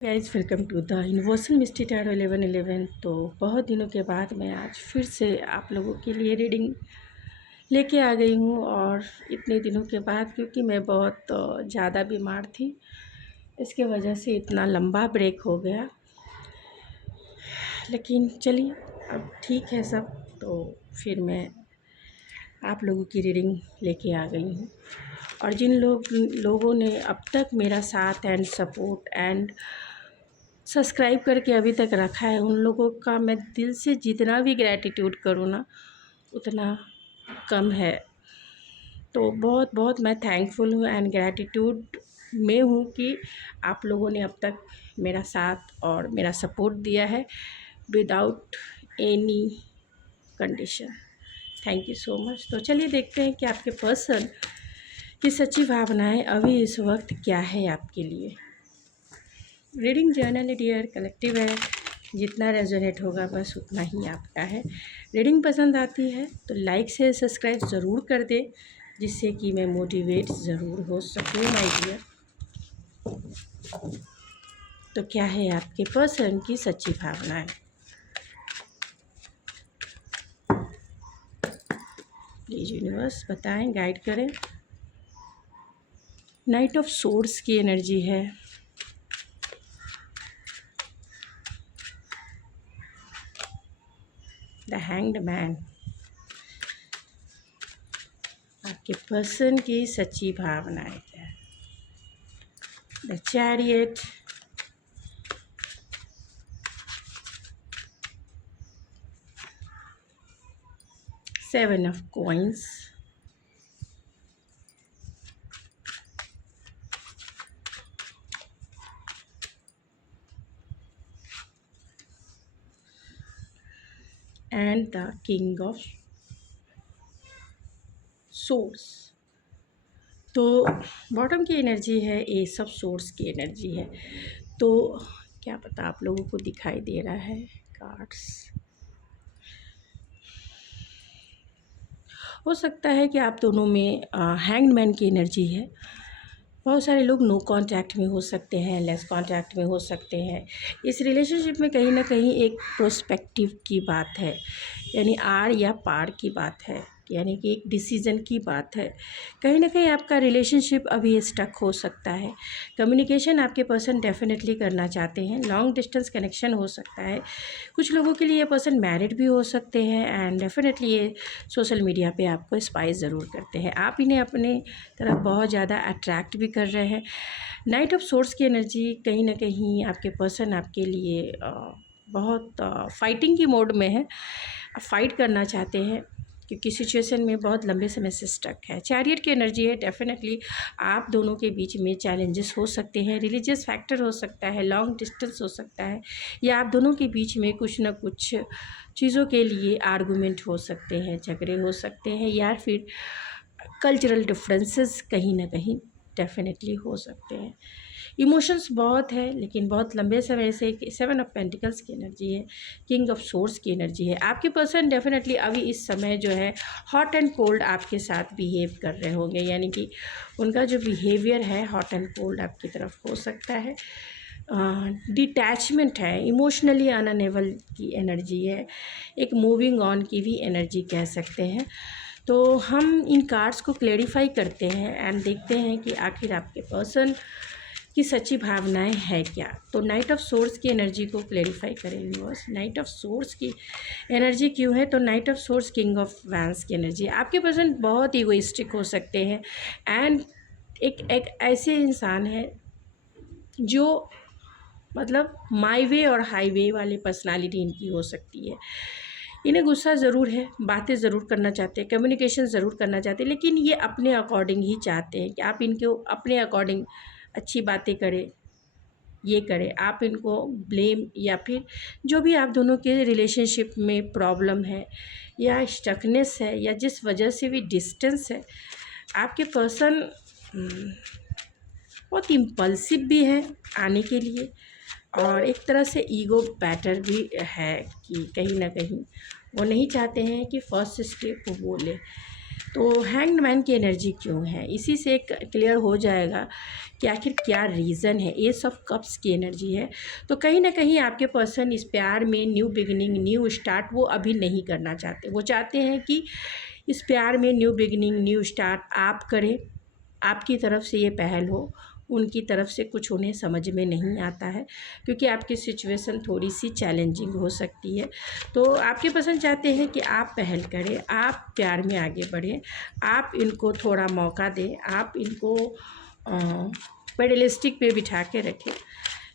Guys welcome to the universal misty tarot 1111। तो बहुत दिनों के बाद मैं आज फिर से आप लोगों के लिए रीडिंग लेके आ गई हूँ। और इतने दिनों के बाद, क्योंकि मैं बहुत ज़्यादा बीमार थी, इसके वजह से इतना लंबा ब्रेक हो गया। लेकिन चलिए, अब ठीक है सब। तो फिर मैं आप लोगों की रीडिंग लेके आ गई हूँ। और जिन लोगों ने अब तक मेरा साथ एंड सपोर्ट एंड सब्सक्राइब करके अभी तक रखा है, उन लोगों का मैं दिल से जितना भी ग्रैटिट्यूड करूँ ना, उतना कम है। तो बहुत बहुत मैं थैंकफुल हूँ एंड ग्रैटिट्यूड में हूँ कि आप लोगों ने अब तक मेरा साथ और मेरा सपोर्ट दिया है without any condition. Thank you so much. तो चलिए देखते हैं कि आपके पर्सन की सच्ची भावनाएं अभी इस वक्त क्या है आपके लिए। रीडिंग जर्नल डियर कलेक्टिव है, जितना रेजोनेट होगा बस उतना ही आपका है। रीडिंग पसंद आती है तो लाइक से सब्सक्राइब ज़रूर कर दे, जिससे कि मैं मोटिवेट ज़रूर हो सकूँ माय डियर। तो क्या है आपके पर्सन की सच्ची भावनाएं? प्लीज़ यूनिवर्स बताएं, गाइड करें। नाइट ऑफ सोर्ड्स की एनर्जी है। द हैंग्ड मैन, आपके पर्सन की सच्ची भावनाएं क्या है? The chariot, seven of coins, and the king of source. तो बॉटम की एनर्जी है, एस ऑफ सोर्स की एनर्जी है। तो क्या पता आप लोगों को दिखाई दे रहा है कार्ड्स। हो सकता है कि आप दोनों में हैंग्ड मैन की एनर्जी है। बहुत सारे लोग नो कांटेक्ट में हो सकते हैं, लेस कांटेक्ट में हो सकते हैं। इस रिलेशनशिप में कहीं ना कहीं एक प्रोस्पेक्टिव की बात है, यानी आर या पार की बात है, यानी कि एक डिसीजन की बात है। कहीं ना कहीं आपका रिलेशनशिप अभी स्टक हो सकता है। कम्युनिकेशन आपके पर्सन डेफिनेटली करना चाहते हैं। लॉन्ग डिस्टेंस कनेक्शन हो सकता है। कुछ लोगों के लिए ये पर्सन मैरिड भी हो सकते हैं एंड डेफिनेटली ये सोशल मीडिया पे आपको स्पाइस ज़रूर करते हैं। आप इन्हें अपने तरफ बहुत ज़्यादा अट्रैक्ट भी कर रहे हैं। नाइट ऑफ सोर्स की एनर्जी कहीं ना कहीं आपके पर्सन आपके लिए बहुत फाइटिंग की मोड में है। फाइट करना चाहते हैं क्योंकि सिचुएशन में बहुत लंबे समय से स्टक है। चैरियट की एनर्जी है। डेफिनेटली आप दोनों के बीच में चैलेंजेस हो सकते हैं। रिलीजियस फैक्टर हो सकता है, लॉन्ग डिस्टेंस हो सकता है, या आप दोनों के बीच में कुछ ना कुछ चीज़ों के लिए आर्गूमेंट हो सकते हैं, झगड़े हो सकते हैं, या फिर कल्चरल डिफरेंसेस कहीं ना कहीं डेफिनेटली हो सकते हैं। इमोशंस बहुत है, लेकिन बहुत लंबे समय से सेवन ऑफ पेंटिकल्स की एनर्जी है, किंग ऑफ सोर्स की एनर्जी है। आपके पर्सन डेफिनेटली अभी इस समय जो है हॉट एंड कोल्ड आपके साथ बिहेव कर रहे होंगे, यानी कि उनका जो बिहेवियर है हॉट एंड कोल्ड आपकी तरफ हो सकता है। डिटैचमेंट है, इमोशनली अनअनेबल की एनर्जी है, एक मूविंग ऑन की भी एनर्जी कह सकते हैं। तो हम इन कार्ड्स को क्लेरिफाई करते हैं एंड देखते हैं कि आखिर आपके पर्सन की सच्ची भावनाएं है क्या। तो नाइट ऑफ सोर्स की एनर्जी को क्लेरिफाई करें यूनिवर्स। नाइट ऑफ सोर्स की एनर्जी क्यों है? तो night of source king of vents की एनर्जी। आपके पर्सन बहुत ईगोइस्टिक हो सकते हैं एंड एक ऐसे इंसान है जो मतलब माई वे और हाईवे वाले पर्सनालिटी इनकी हो सकती है। इन्हें गुस्सा ज़रूर है, बातें ज़रूर करना चाहते हैं, कम्युनिकेशन ज़रूर करना चाहते हैं, लेकिन ये अपने अकॉर्डिंग ही चाहते हैं कि आप इनको अपने अकॉर्डिंग अच्छी बातें करें, ये करें। आप इनको ब्लेम या फिर जो भी आप दोनों के रिलेशनशिप में प्रॉब्लम है या स्टकनेस है या जिस वजह से भी डिस्टेंस है, आपके पर्सन बहुत इम्पल्सिव भी है आने के लिए, और एक तरह से ईगो बैटर भी है कि कहीं ना कहीं वो नहीं चाहते हैं कि फर्स्ट स्टेप वो ले। तो हैंग्ड मैन की एनर्जी क्यों है, इसी से क्लियर हो जाएगा कि आखिर क्या रीज़न है। एस ऑफ कप्स की एनर्जी है, तो कहीं ना कहीं आपके पर्सन इस प्यार में न्यू बिगिनिंग, न्यू स्टार्ट वो अभी नहीं करना चाहते। वो चाहते हैं कि इस प्यार में न्यू बिगिनिंग, न्यू स्टार्ट आप करें, आपकी तरफ से ये पहल हो। उनकी तरफ से कुछ उन्हें समझ में नहीं आता है, क्योंकि आपकी सिचुएशन थोड़ी सी चैलेंजिंग हो सकती है। तो आपके पसंद चाहते हैं कि आप पहल करें, आप प्यार में आगे बढ़ें, आप इनको थोड़ा मौका दें, आप इनको पेडलिस्टिक पे बिठा के रखें।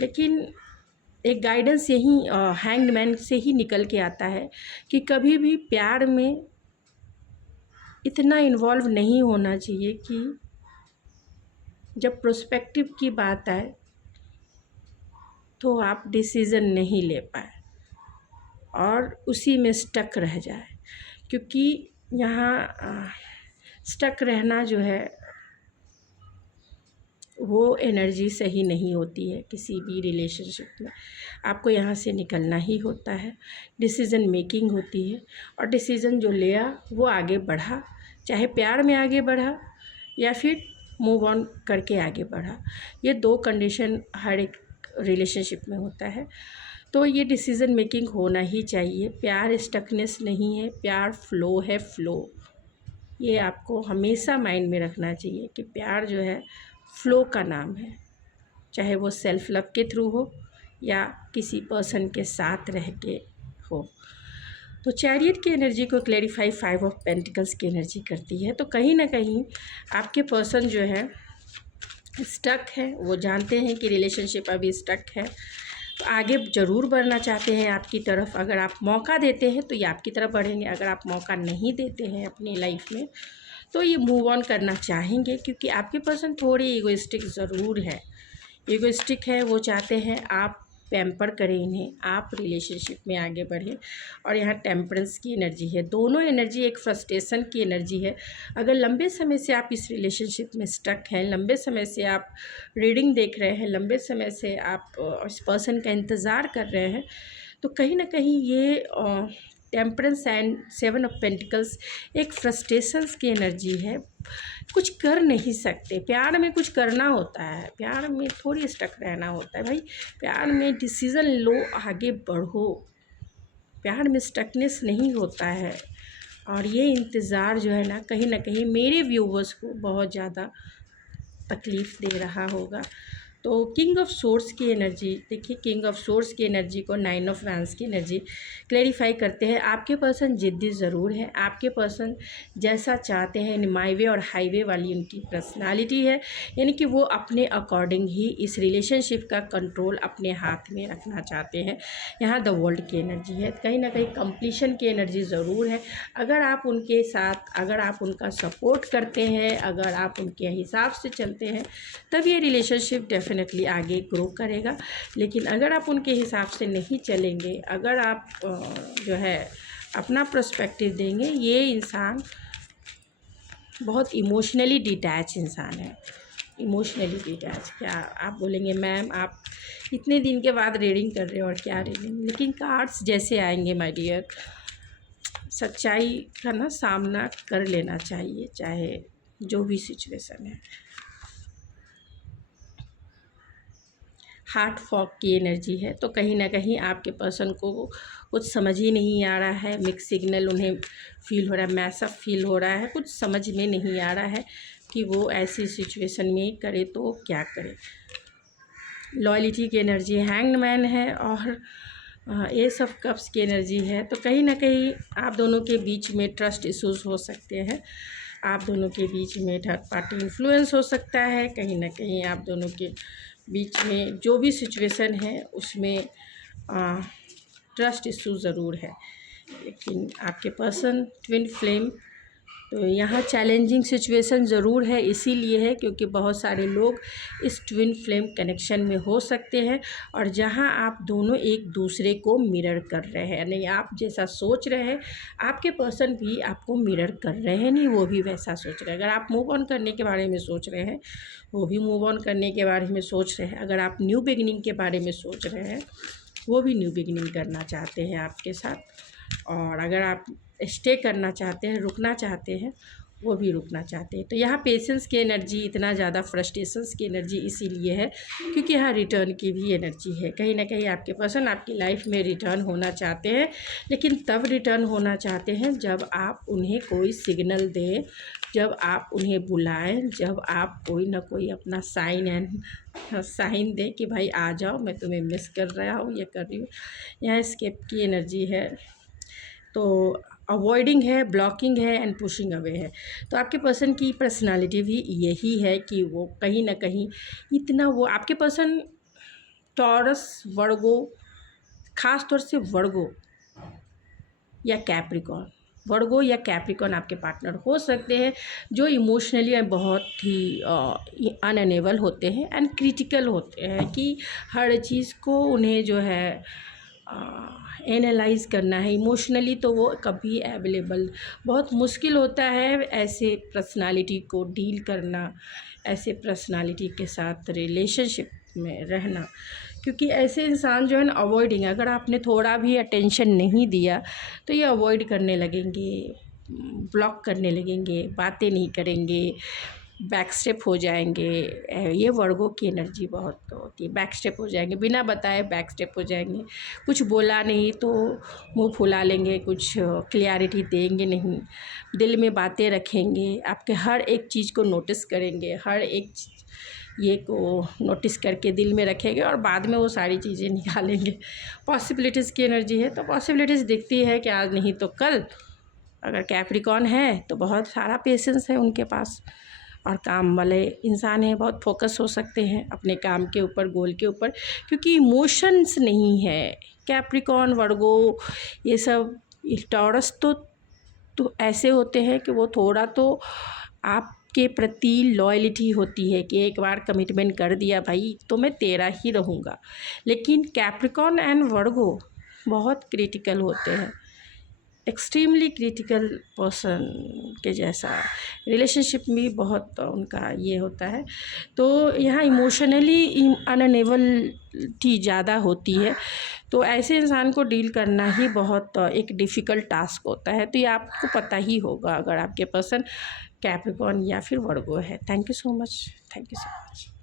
लेकिन एक गाइडेंस यही हैंग्ड मैन से ही निकल के आता है कि कभी भी प्यार में इतना इन्वॉल्व नहीं होना चाहिए कि जब प्रोस्पेक्टिव की बात आए तो आप डिसीज़न नहीं ले पाए और उसी में स्टक रह जाए। क्योंकि यहाँ स्टक रहना जो है वो एनर्जी सही नहीं होती है किसी भी रिलेशनशिप में। आपको यहाँ से निकलना ही होता है। डिसीज़न मेकिंग होती है और डिसीज़न जो लिया वो आगे बढ़ा, चाहे प्यार में आगे बढ़ा या फिर मूव ऑन करके आगे बढ़ा। ये दो कंडीशन हर एक रिलेशनशिप में होता है। तो ये डिसीज़न मेकिंग होना ही चाहिए। प्यार स्टकनेस नहीं है, प्यार फ्लो है, फ्लो। ये आपको हमेशा माइंड में रखना चाहिए कि प्यार जो है फ्लो का नाम है, चाहे वो सेल्फ लव के थ्रू हो या किसी पर्सन के साथ रह के हो। तो चैरियट की एनर्जी को क्लैरिफाई 5 ऑफ पेंटिकल्स की एनर्जी करती है। तो कहीं ना कहीं आपके पर्सन जो है स्टक है, वो जानते हैं कि रिलेशनशिप अभी स्टक है, तो आगे ज़रूर बढ़ना चाहते हैं आपकी तरफ। अगर आप मौका देते हैं तो ये आपकी तरफ बढ़ेंगे, अगर आप मौका नहीं देते हैं अपनी लाइफ में तो ये मूव ऑन करना चाहेंगे। क्योंकि आपके पर्सन थोड़ी ईगोइस्टिक ज़रूर है, ईगोइस्टिक है। वो चाहते हैं आप पैम्पर करें इन्हें, आप रिलेशनशिप में आगे बढ़ें। और यहाँ टेम्परेंस की एनर्जी है। दोनों एनर्जी एक फ्रस्ट्रेशन की एनर्जी है। अगर लंबे समय से आप इस रिलेशनशिप में स्टक हैं, लंबे समय से आप रीडिंग देख रहे हैं, लंबे समय से आप इस पर्सन का इंतज़ार कर रहे हैं, तो कहीं ना कहीं ये टेम्परेंस एंड 7 ऑफ पेंटिकल्स एक फ्रस्ट्रेशंस की एनर्जी है। कुछ कर नहीं सकते, प्यार में कुछ करना होता है, प्यार में थोड़ी स्टक रहना होता है भाई। प्यार में डिसीज़न लो, आगे बढ़ो, प्यार में स्टकनेस नहीं होता है। और ये इंतज़ार जो है ना कहीं मेरे व्यूवर्स को बहुत ज़्यादा तकलीफ़ दे रहा होगा। तो किंग ऑफ सोर्स की एनर्जी देखिए, किंग ऑफ सोर्स की एनर्जी को 9 ऑफ वैंस की एनर्जी क्लैरिफाई करते हैं। आपके पर्सन जिद्दी ज़रूर है, आपके पर्सन जैसा चाहते हैं माई वे और हाईवे वाली उनकी पर्सनालिटी है। यानी कि वो अपने अकॉर्डिंग ही इस रिलेशनशिप का कंट्रोल अपने हाथ में रखना चाहते हैं। यहाँ द वर्ल्ड की एनर्जी है, कहीं ना कहीं कंप्लीशन की एनर्जी ज़रूर है। अगर आप उनके साथ, अगर आप उनका सपोर्ट करते हैं, अगर आप उनके हिसाब से चलते हैं, तब ये रिलेशनशिप डेफिनेटली आगे ग्रो करेगा। लेकिन अगर आप उनके हिसाब से नहीं चलेंगे, अगर आप जो है अपना पर्सपेक्टिव देंगे, ये इंसान बहुत इमोशनली डिटैच इंसान है। इमोशनली डिटैच, क्या आप बोलेंगे मैम आप इतने दिन के बाद रीडिंग कर रहे हो और क्या रीडिंग, लेकिन कार्ड्स जैसे आएंगे माय डियर, सच्चाई का ना सामना कर लेना चाहिए, चाहे जो भी सिचुएशन है। हार्ट फॉग की एनर्जी है, तो कहीं ना कहीं आपके पर्सन को कुछ समझ ही नहीं आ रहा है। मिक्स सिग्नल उन्हें फील हो रहा है, मैसअप फील हो रहा है, कुछ समझ में नहीं आ रहा है कि वो ऐसी सिचुएशन में करे तो क्या करे। लॉयल्टी की एनर्जी हैंग्ड मैन है और एस ऑफ कप्स की एनर्जी है। तो कहीं ना कहीं आप दोनों के बीच में ट्रस्ट इश्यूज हो सकते हैं, आप दोनों के बीच में थर्ड पार्टी इन्फ्लुएंस हो सकता है। कहीं ना कहीं आप दोनों के बीच में जो भी सिचुएशन है उसमें ट्रस्ट इशू ज़रूर है। लेकिन आपके पर्सन ट्विन फ्लेम, तो यहाँ चैलेंजिंग सिचुएशन ज़रूर है, इसीलिए है क्योंकि बहुत सारे लोग इस ट्विन फ्लेम कनेक्शन में हो सकते हैं और जहाँ आप दोनों एक दूसरे को मिरर कर रहे हैं, यानी आप जैसा सोच रहे हैं आपके पर्सन भी आपको मिरर कर रहे हैं, नहीं वो भी वैसा सोच रहे हैं। अगर आप मूव ऑन करने के बारे में सोच रहे हैं, वो भी मूव ऑन करने के बारे में सोच रहे हैं। अगर आप न्यू बिगिनिंग के बारे में सोच रहे हैं, वो भी न्यू बिगिनिंग करना चाहते हैं आपके साथ। और अगर आप स्टे करना चाहते हैं, रुकना चाहते हैं, वो भी रुकना चाहते हैं। तो यहाँ पेशेंस की एनर्जी, इतना ज़्यादा फ्रस्ट्रेशंस की एनर्जी इसीलिए है क्योंकि यहाँ रिटर्न की भी एनर्जी है। कहीं ना कहीं आपके पर्सन आपकी लाइफ में रिटर्न होना चाहते हैं, लेकिन तब रिटर्न होना चाहते हैं जब आप उन्हें कोई सिग्नल दें, जब आप उन्हें बुलाएं, जब आप कोई ना कोई अपना साइन दें कि भाई आ जाओ, मैं तुम्हें मिस कर रहा हूँ, ये कर रही हूँ। यहाँ एस्केप की एनर्जी है, तो अवॉइडिंग है, ब्लॉकिंग है एंड पुशिंग अवे है। तो आपके पर्सन की पर्सनालिटी भी यही है कि वो कहीं ना कहीं इतना, वो आपके पर्सन टॉरस, वर्गो, ख़ास तौर से वर्गो या कैप्रिकॉन आपके पार्टनर हो सकते हैं, जो इमोशनली बहुत ही अनअनेबल होते हैं एंड क्रिटिकल होते हैं कि हर चीज़ को उन्हें जो है एनालाइज़ करना है इमोशनली, तो वो कभी अवेलेबल, बहुत मुश्किल होता है ऐसे पर्सनालिटी को डील करना, ऐसे पर्सनालिटी के साथ रिलेशनशिप में रहना, क्योंकि ऐसे इंसान जो है ना अवॉइडिंग, अगर आपने थोड़ा भी अटेंशन नहीं दिया तो ये अवॉइड करने लगेंगे, ब्लॉक करने लगेंगे, बातें नहीं करेंगे, बैक स्टेप हो जाएंगे। ये वर्गों की एनर्जी बहुत होती है, बैक स्टेप हो जाएंगे, बिना बताए बैक स्टेप हो जाएंगे, कुछ बोला नहीं तो मुंह फुला लेंगे, कुछ क्लियरिटी देंगे नहीं, दिल में बातें रखेंगे, आपके हर एक चीज़ को नोटिस करेंगे, हर एक ये को नोटिस करके दिल में रखेंगे और बाद में वो सारी चीज़ें निकालेंगे। पॉसिबिलिटीज़ की एनर्जी है, तो पॉसिबिलिटीज़ दिखती है कि आज नहीं तो कल। अगर कैप्रिकॉन है तो बहुत सारा पेशेंस है उनके पास, और काम वाले इंसान हैं, बहुत फोकस हो सकते हैं अपने काम के ऊपर, गोल के ऊपर, क्योंकि इमोशंस नहीं है। कैप्रिकॉन, वर्गो, ये सब, टॉरस तो ऐसे होते हैं कि वो थोड़ा तो आपके प्रति लॉयल्टी होती है कि एक बार कमिटमेंट कर दिया भाई तो मैं तेरा ही रहूँगा। लेकिन कैप्रिकॉन एंड वर्गो बहुत क्रिटिकल होते हैं, एक्सट्रीमली क्रिटिकल पर्सन के जैसा, रिलेशनशिप में बहुत उनका ये होता है। तो यहाँ इमोशनली अनअनेबलिटी ज़्यादा होती है, तो ऐसे इंसान को डील करना ही बहुत एक डिफ़िकल्ट टास्क होता है। तो ये आपको पता ही होगा अगर आपके पर्सन कैप्रिकॉन या फिर वर्गो है। Thank you so much.